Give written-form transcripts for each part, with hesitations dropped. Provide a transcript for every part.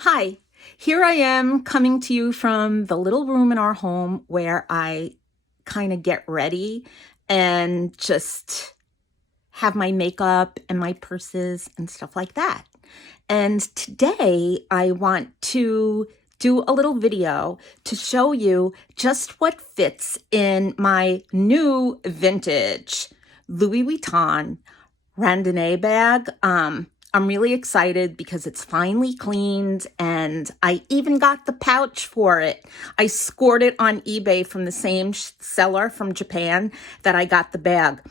Hi, here I am coming to you from the little room in our home where I kind of get ready and just have my makeup and my purses and stuff like that. And today I want to do a little video to show you just what fits in my new vintage Louis Vuitton Randonnee bag. I'm really excited because it's finally cleaned and I even got the pouch for it. I scored it on eBay from the same seller from Japan that I got the bag.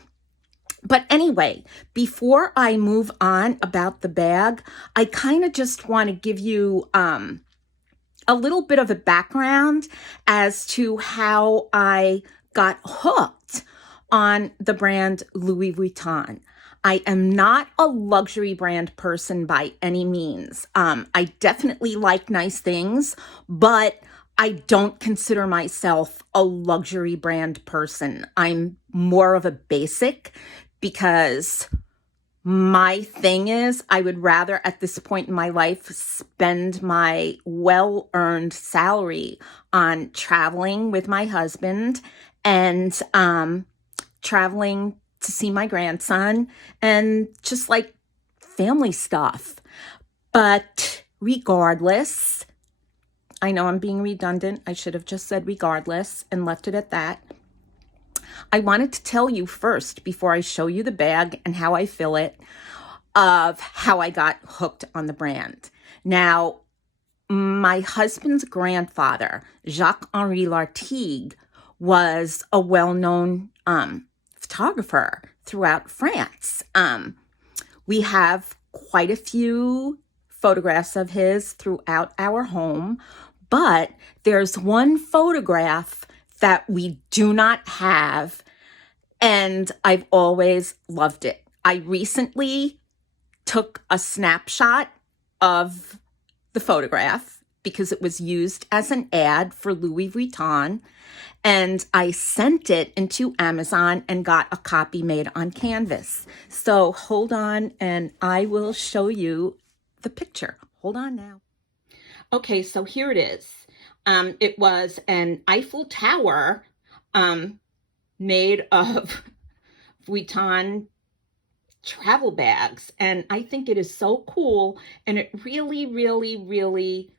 But anyway, before I move on about the bag, I kind of just want to give you a little bit of a background as to how I got hooked on the brand Louis Vuitton. I am not a luxury brand person by any means. I definitely like nice things, but I don't consider myself a luxury brand person. I'm more of a basic because my thing is I would rather at this point in my life spend my well-earned salary on traveling with my husband and traveling to see my grandson and just like family stuff. But regardless, I know I'm being redundant. I should have just said regardless and left it at that. I wanted to tell you first, before I show you the bag and how I fill it, of how I got hooked on the brand. Now, my husband's grandfather, Jacques-Henri Lartigue, was a well-known photographer throughout France. We have quite a few photographs of his throughout our home, but there's one photograph that we do not have, and I've always loved it. I recently took a snapshot of the photograph because it was used as an ad for Louis Vuitton, and I sent it into Amazon and got a copy made on canvas. So hold on and I will show you the picture. Hold on now. Okay, so here it is. It was an Eiffel Tower made of Vuitton travel bags, and I think it is so cool, and it really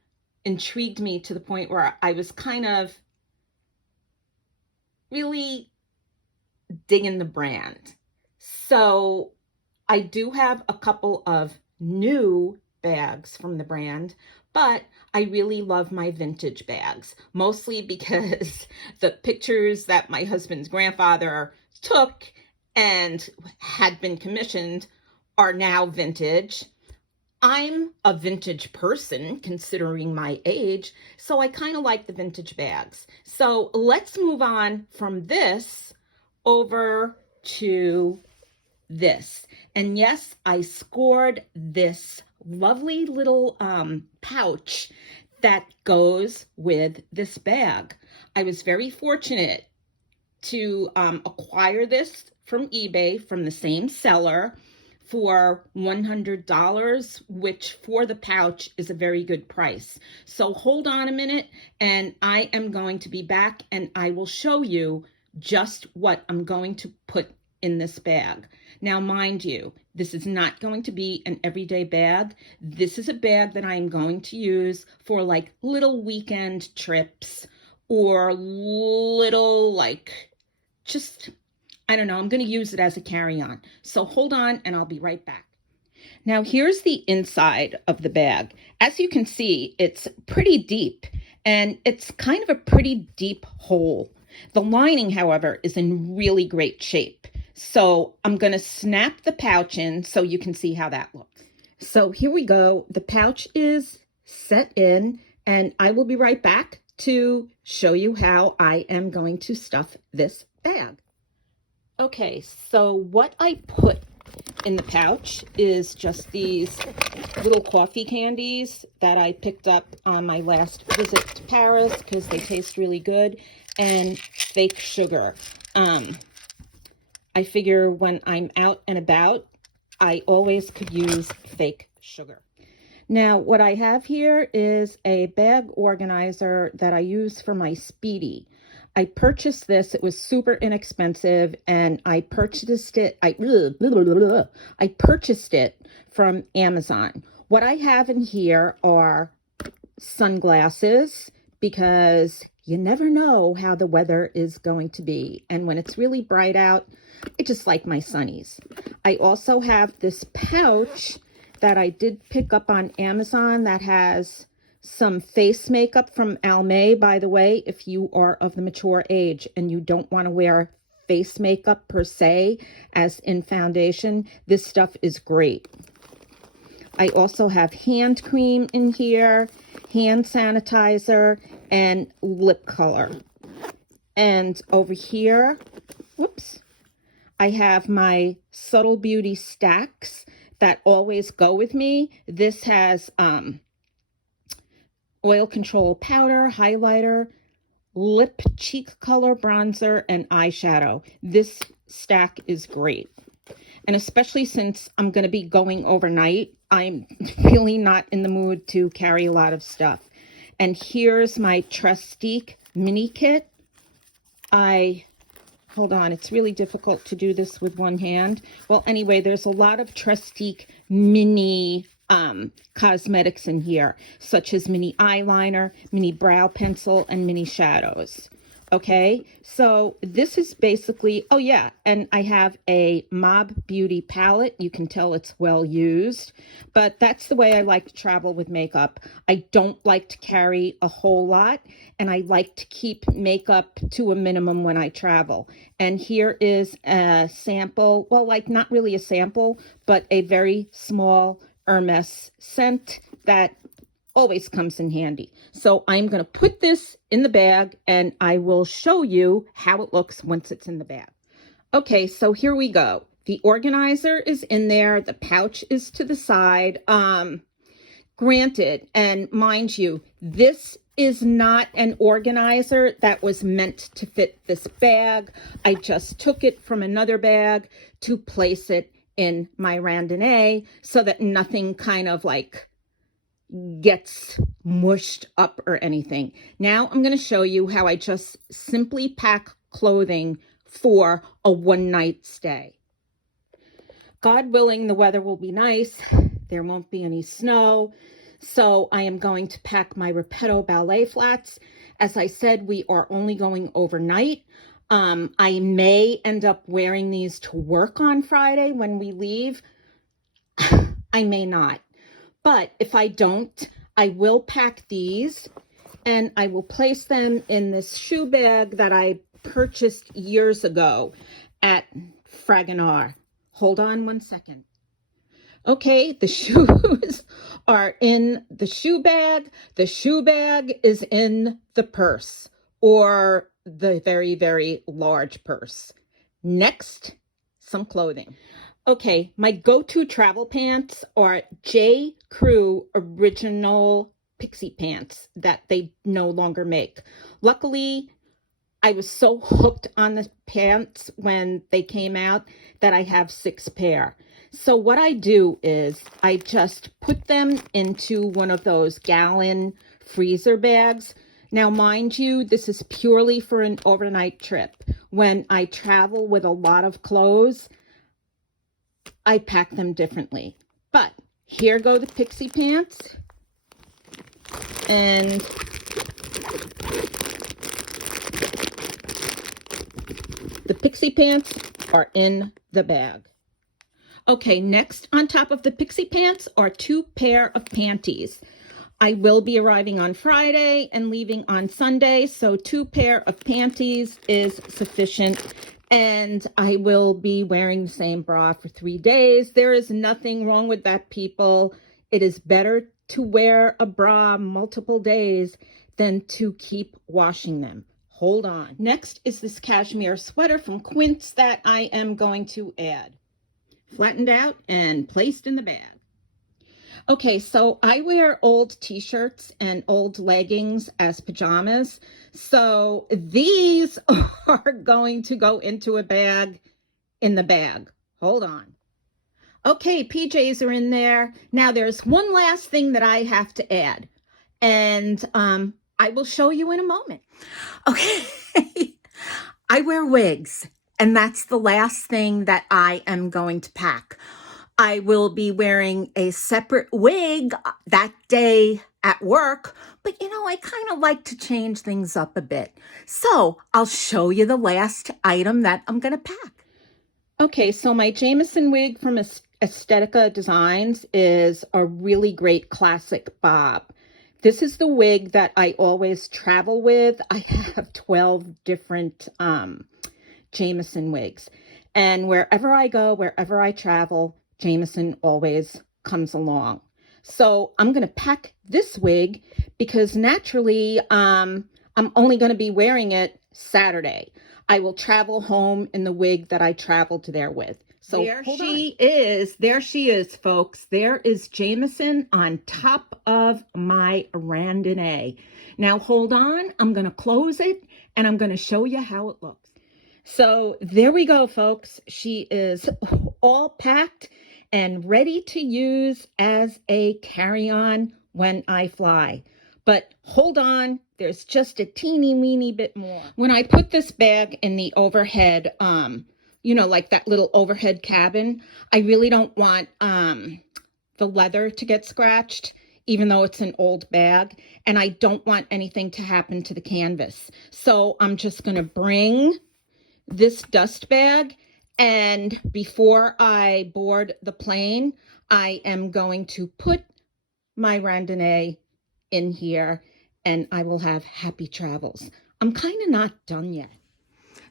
intrigued me to the point where I was kind of really digging the brand. So I do have a couple of new bags from the brand, but I really love my vintage bags, mostly because the pictures that my husband's grandfather took and had been commissioned are now vintage. I'm a vintage person considering my age, so I kind of like the vintage bags. So let's move on from this over to this. And yes, I scored this lovely little pouch that goes with this bag. I was very fortunate to acquire this from eBay from the same seller for $100, which for the pouch is a very good price. So hold on a minute and I am going to be back and I will show you just what I'm going to put in this bag. Now, mind you, this is not going to be an everyday bag. This is a bag that I am going to use for like little weekend trips or little like just, I don't know, I'm going to use it as a carry-on. So hold on and I'll be right back. Now here's the inside of the bag. As you can see, it's pretty deep and it's kind of a pretty deep hole. The lining, however, is in really great shape. So I'm going to snap the pouch in so you can see how that looks. So here we go. The pouch is set in and I will be right back to show you how I am going to stuff this bag. Okay, so what I put in the pouch is just these little coffee candies that I picked up on my last visit to Paris because they taste really good, and fake sugar. I figure when I'm out and about, I always could use fake sugar. Now, what I have here is a bag organizer that I use for my Speedy. I purchased this. It was super inexpensive, and I purchased it. I purchased it from Amazon. What I have in here are sunglasses, because you never know how the weather is going to be. And when it's really bright out, I just like my sunnies. I also have this pouch that I did pick up on Amazon that has some face makeup from Almay. By the way, if you are of the mature age and you don't want to wear face makeup per se, as in foundation, this stuff is great. I also have hand cream in here, hand sanitizer, and lip color. And over here, whoops, I have my Subtle Beauty stacks that always go with me. This has oil control powder, highlighter, lip cheek color, bronzer, and eyeshadow. This stack is great. And especially since I'm going to be going overnight, I'm really not in the mood to carry a lot of stuff. And here's my Trustique mini kit. Hold on, it's really difficult to do this with one hand. Well, anyway, there's a lot of Trustique mini cosmetics in here, such as mini eyeliner, mini brow pencil, and mini shadows. Okay, so this is basically, oh yeah, and I have a Mob Beauty palette. You can tell it's well used, but that's the way I like to travel with makeup. I don't like to carry a whole lot, and I like to keep makeup to a minimum when I travel. And here is a sample, well, like not really a sample, but a very small Hermes scent that always comes in handy. So I'm going to put this in the bag and I will show you how it looks once it's in the bag. Okay, so here we go. The organizer is in there. The pouch is to the side. Granted, and mind you, this is not an organizer that was meant to fit this bag. I just took it from another bag to place it in my randonnee so that nothing kind of like gets mushed up or anything. Now I'm going to show you how I just simply pack clothing for a one-night stay. God willing, the weather will be nice. There won't be any snow. So I am going to pack my Repetto ballet flats. As I said, we are only going overnight. I may end up wearing these to work on Friday when we leave. I may not. But if I don't, I will pack these and I will place them in this shoe bag that I purchased years ago at Fragonard. Hold on one second. Okay, the shoes are in the shoe bag. The shoe bag is in the purse, or the very, very large purse. Next, some clothing. Okay, my go-to travel pants are J. Crew original pixie pants that they no longer make. Luckily, I was so hooked on the pants when they came out that I have 6 pair. So what I do is I just put them into one of those gallon freezer bags. Now, mind you, this is purely for an overnight trip. When I travel with a lot of clothes, I pack them differently. But here go the pixie pants. And the pixie pants are in the bag. Okay, next on top of the pixie pants are 2 pair of panties. I will be arriving on Friday and leaving on Sunday, so 2 pair of panties is sufficient. And I will be wearing the same bra for 3 days. There is nothing wrong with that, people. It is better to wear a bra multiple days than to keep washing them. Hold on. Next is this cashmere sweater from Quince that I am going to add. Flattened out and placed in the bag. Okay, so I wear old t-shirts and old leggings as pajamas. So these are going to go into a bag in the bag. Hold on. Okay, PJs are in there. Now there's one last thing that I have to add, and I will show you in a moment. Okay, I wear wigs, and that's the last thing that I am going to pack. I will be wearing a separate wig that day at work, but I kind of like to change things up a bit. So I'll show you the last item that I'm going to pack. Okay, so my Jameson wig from Aesthetica Designs is a really great classic bob. This is the wig that I always travel with. I have 12 different Jameson wigs. And wherever I go, wherever I travel, Jameson always comes along. So I'm going to pack this wig because naturally I'm only going to be wearing it Saturday. I will travel home in the wig that I traveled there with. So there she is, folks. There is Jameson on top of my Randonnee. Now hold on, I'm going to close it and I'm going to show you how it looks. So there we go, folks. She is all packed and ready to use as a carry-on when I fly. But hold on, there's just a teeny weeny bit more. When I put this bag in the overhead, like that little overhead cabin, I really don't want the leather to get scratched, even though it's an old bag, and I don't want anything to happen to the canvas. So I'm just gonna bring this dust bag, and before I board the plane, I am going to put my Randonnee in here and I will have happy travels. I'm kind of not done yet.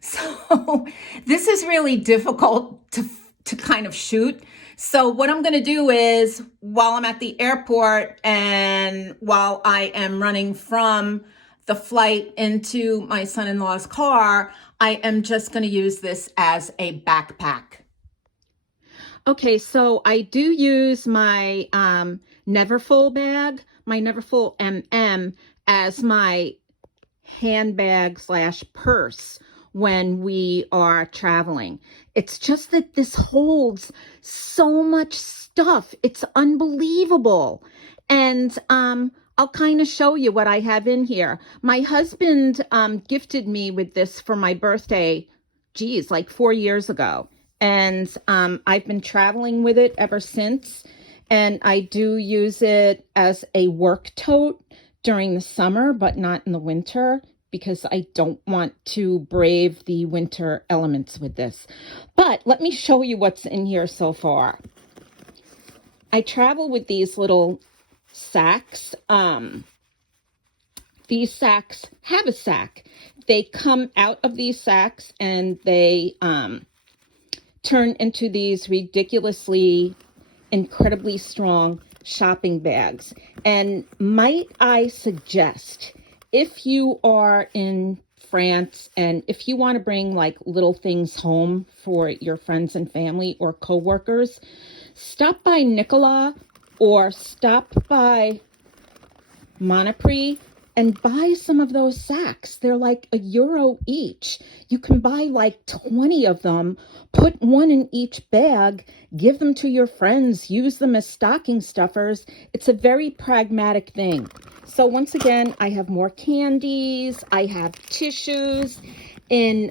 So this is really difficult to kind of shoot. So what I'm going to do is, while I'm at the airport and while I am running from the flight into my son-in-law's car, I am just going to use this as a backpack. Okay, so I do use my Neverfull bag, my Neverfull MM, as my handbag / purse when we are traveling. It's just that this holds so much stuff. It's unbelievable. And I'll kind of show you what I have in here. My husband gifted me with this for my birthday, like 4 years ago. And I've been traveling with it ever since. And I do use it as a work tote during the summer, but not in the winter, because I don't want to brave the winter elements with this. But let me show you what's in here so far. I travel with these little sacks. These sacks have a sack. They come out of these sacks and they turn into these ridiculously, incredibly strong shopping bags. And might I suggest, if you are in France and if you want to bring like little things home for your friends and family or coworkers, stop by Nicola or stop by Monoprix and buy some of those sacks. They're like €1 each. You can buy like 20 of them, put one in each bag, give them to your friends, use them as stocking stuffers. It's a very pragmatic thing. So once again, I have more candies, I have tissues. In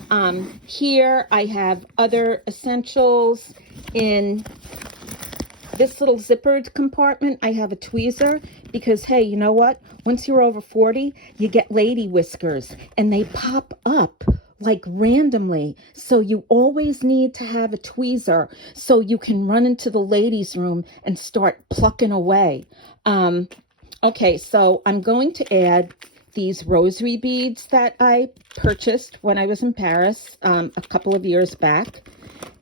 here, I have other essentials. In this little zippered compartment, I have a tweezer because, hey, you know what? Once you're over 40, you get lady whiskers and they pop up like randomly. So you always need to have a tweezer so you can run into the ladies' room and start plucking away. Okay, so I'm going to add these rosary beads that I purchased when I was in Paris a couple of years back.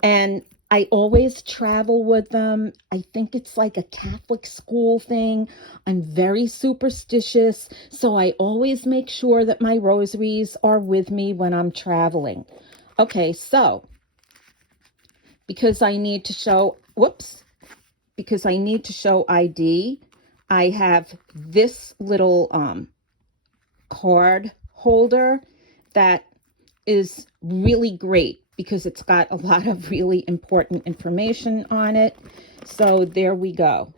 And I always travel with them. I think it's like a Catholic school thing. I'm very superstitious, so I always make sure that my rosaries are with me when I'm traveling. Okay, so because I need to show, ID, I have this little card holder that is really great because it's got a lot of really important information on it. So there we go.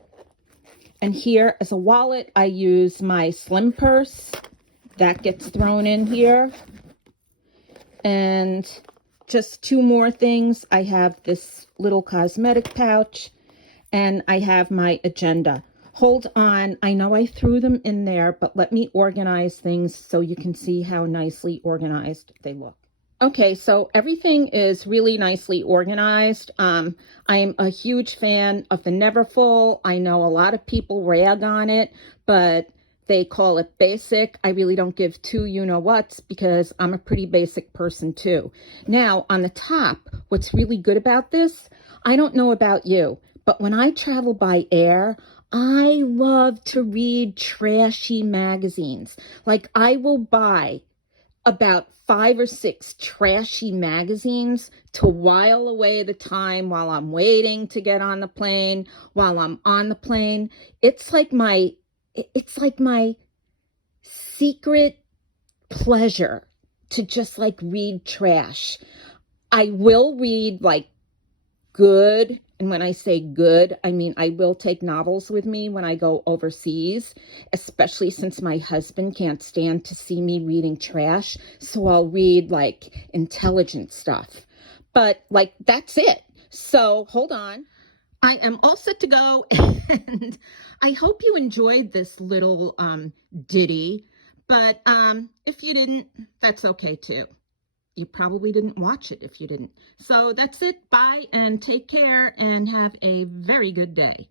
And here as a wallet, I use my slim purse. That gets thrown in here. And just two more things. I have this little cosmetic pouch, and I have my agenda. Hold on, I know I threw them in there, but let me organize things so you can see how nicely organized they look. Okay, so everything is really nicely organized. I'm a huge fan of the Neverfull. I know a lot of people rag on it, but they call it basic. I really don't give two you-know-whats because I'm a pretty basic person too. Now, on the top, what's really good about this, I don't know about you, but when I travel by air, I love to read trashy magazines. Like, I will buy about 5 or 6 trashy magazines to while away the time while I'm waiting to get on the plane, while I'm on the plane. It's like my secret pleasure to just like read trash. I will read like good, and when I say good, I mean I will take novels with me when I go overseas, especially since my husband can't stand to see me reading trash, so I'll read like intelligent stuff. But like that's it. So hold on. I am all set to go, and I hope you enjoyed this little ditty, but if you didn't, that's okay too. You probably didn't watch it if you didn't. So that's it. Bye and take care and have a very good day.